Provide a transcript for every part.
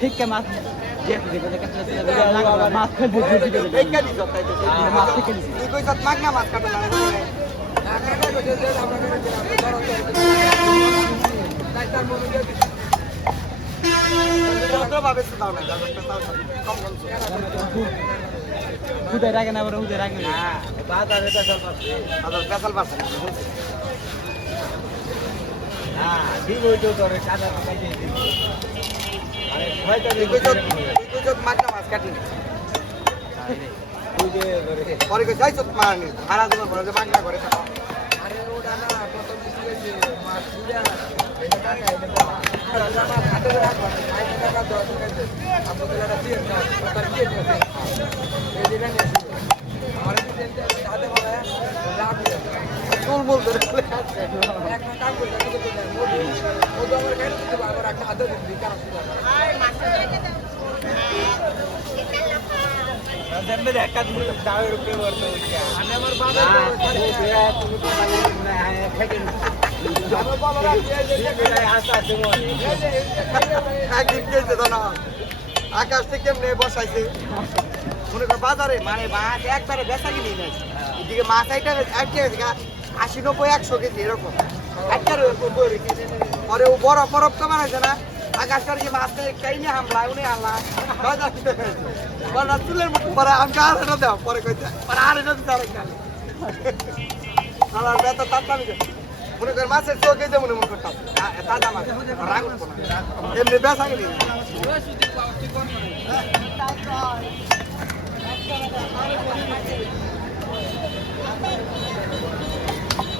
ঠিক মাছ মাছ মাগনা মাছ কাটে হুদের আগে না হুদের আগে পেশাল পাচ্ছে মাগনা মাছ কাটি পরে যাইছ মারানি সারা জীবন পরে মাগনা করে আকাশ থেকে কেমনে বসাইছে মনে কর বাজারে মানে মাছ একবারে বেচা কিনে এদিকে মাছ আইটা 80-90-100 কেজি এরকম পরে ও বড় বরফ তো বানাইছে না আকাশটার যে মাছ কাইনে হামলা উনি হামলা চুলের মতো পরে আমি আর এটা দেওয়া পরে কইতে আর এটা দিতে আরেকটা আমার বেতা তাড়াতাড়ি মনে কর মাছের চোখে যে মনে করতাম তাজা মাছ রাগ উঠবো না এমনি বেচা গেলি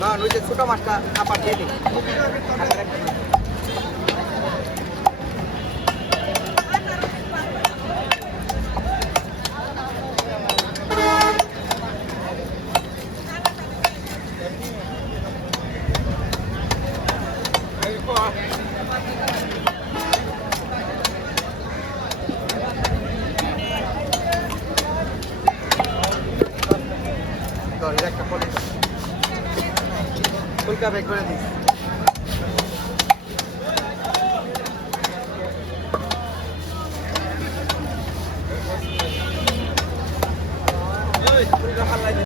না ওই যে ছোট মাছটা আপার দিয়ে দিই একটা ফুলকা বের করে দিই